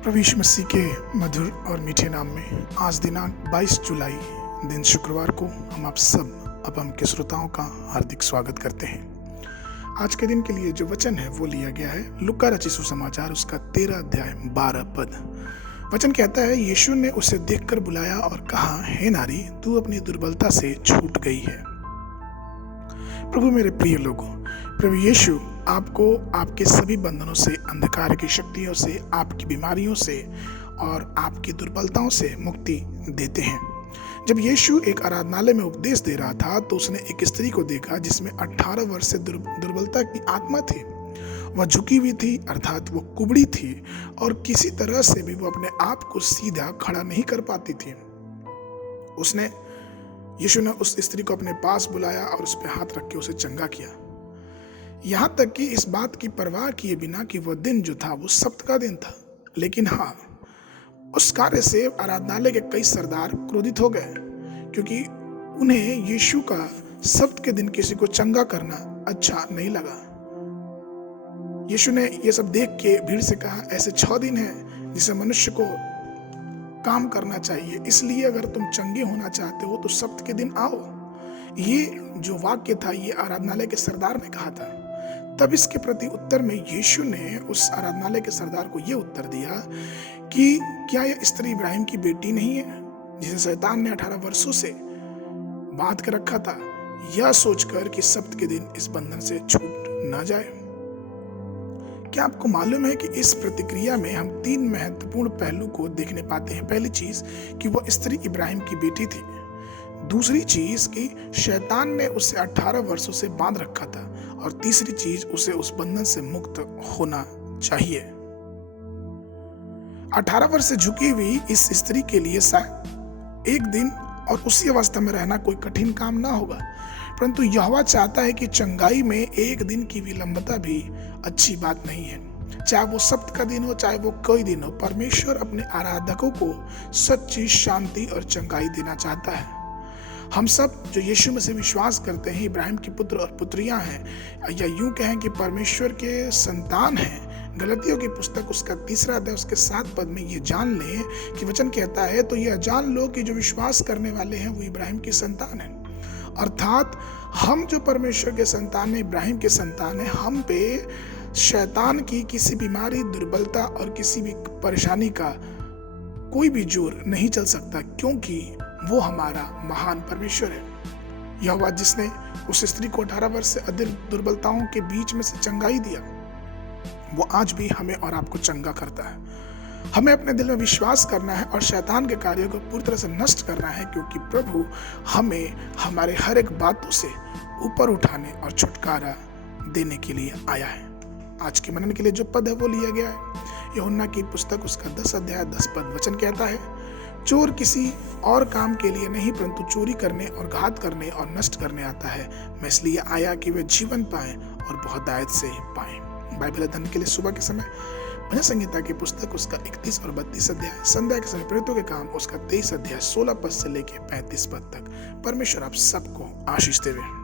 प्रभु यीशु मसीह के मधुर और मीठे नाम में आज दिनांक 22 जुलाई दिन शुक्रवार को हम आप सब अपम के श्रोताओं का हार्दिक स्वागत करते हैं। आज के दिन के लिए जो वचन है वो लिया गया है लूका रचित सुसमाचार उसका 13 अध्याय 12 पद। वचन कहता है, यीशु ने उसे देखकर बुलाया और कहा, हे नारी, तू अपनी दुर्बलता से छूट गई है। प्रभु मेरे प्रिय लोगों, प्रभु यीशु आपको आपके सभी बंधनों से, अंधकार की शक्तियों से, आपकी बीमारियों से और आपकी दुर्बलताओं से मुक्ति देते हैं। जब यीशु एक आराधनालय में उपदेश दे रहा था तो उसने एक स्त्री को देखा जिसमें 18 वर्ष से दुर्बलता की आत्मा थी। वह झुकी हुई थी, अर्थात वो कुबड़ी थी और किसी तरह से भी वो अपने आप को सीधा खड़ा नहीं कर पाती थी। यीशु ने उस स्त्री को अपने पास बुलाया और उस पर हाथ रख के उसे चंगा किया। यहाँ तक कि इस बात की परवाह किए बिना कि वह दिन जो था वो सब्त का दिन था। लेकिन हाँ, उस कार्य से आराधनालय के कई सरदार क्रोधित हो गए, क्योंकि उन्हें यीशु का सब्त के दिन किसी को चंगा करना अच्छा नहीं लगा। यीशु ने ये सब देख के भीड़ से कहा, ऐसे 6 दिन हैं जिसे मनुष्य को काम करना चाहिए, इसलिए अगर तुम चंगे होना चाहते हो तो सब्त के दिन आओ। ये जो वाक्य था ये आराधनालय के सरदार ने कहा था। तब इसके प्रति उत्तर में यीशु ने उस आराधनालय के सरदार को ये उत्तर दिया कि क्या यह स्त्री इब्राहिम की बेटी नहीं है, जिसे शैतान ने 18 वर्षों से बांध कर रखा था, यह सोचकर कि सब्त के दिन इस बंधन से छूट ना जाए। क्या आपको मालूम है कि इस प्रतिक्रिया में हम 3 महत्वपूर्ण पहलू को देखने पाते हैं। पहली चीज कि वह स्त्री इब्राहिम की बेटी थी। दूसरी चीज कि शैतान ने उसे 18 वर्षों से बांध रखा था। और तीसरी चीज, उसे उस बंधन से मुक्त होना चाहिए। 18 वर्ष से झुकी हुई इस स्त्री के लिए शायद एक दिन और उसी अवस्था में रहना कोई कठिन काम ना होगा, परंतु यहोवा चाहता है कि चंगाई में एक दिन की विलंबता भी अच्छी बात नहीं है। चाहे वो सब्त का दिन हो, चाहे वो कोई दिन हो, परमेश्वर अपने आराधकों को सच्ची शांति और चंगाई देना चाहता है। हम सब जो यीशु में से विश्वास करते हैं, इब्राहिम की पुत्र और पुत्रियां हैं, या यूं कहें कि परमेश्वर के संतान हैं। गलतियों की पुस्तक उसका 3 अध्याय उसके 7 पद में ये जान लें कि वचन कहता है, तो यह जान लो कि जो विश्वास करने वाले हैं वो इब्राहिम की संतान है। अर्थात हम जो परमेश्वर के संतान हैं, इब्राहिम के संतान हैं, हम पे शैतान की किसी बीमारी, दुर्बलता और किसी भी परेशानी का कोई भी जोर नहीं चल सकता, क्योंकि वो हमारा महान परमेश्वर है। यहोवा जिसने उस स्त्री को 18 वर्ष से अधिक दुर्बलताओं के बीच में से चंगाई दिया, वो आज भी हमें और आपको चंगा करता है। हमें अपने दिल में विश्वास करना है और शैतान के कार्यों को पूरी तरह से नष्ट करना है, क्योंकि प्रभु हमें हमारे हर एक बातों से ऊपर उठाने और छुटकारा देने के लिए आया है। आज के मनन के लिए जो पद है वो लिया गया है यूहन्ना की पुस्तक उसका 10 अध्याय 10 पद। वचन कहता है, चोर किसी और काम के लिए नहीं परंतु चोरी करने और घात करने और नष्ट करने आता है। मैं इसलिए आया कि वे जीवन पाएं और बहुतायत से पाएं। बाइबल अध्ययन के लिए सुबह के समय भजन संहिता की पुस्तक उसका 31 और 32 अध्याय, संध्या के समय प्रेरितों के काम उसका 23 अध्याय 16 पद से लेकर 35 पद तक। परमेश्वर आप सबको आशीष देवे।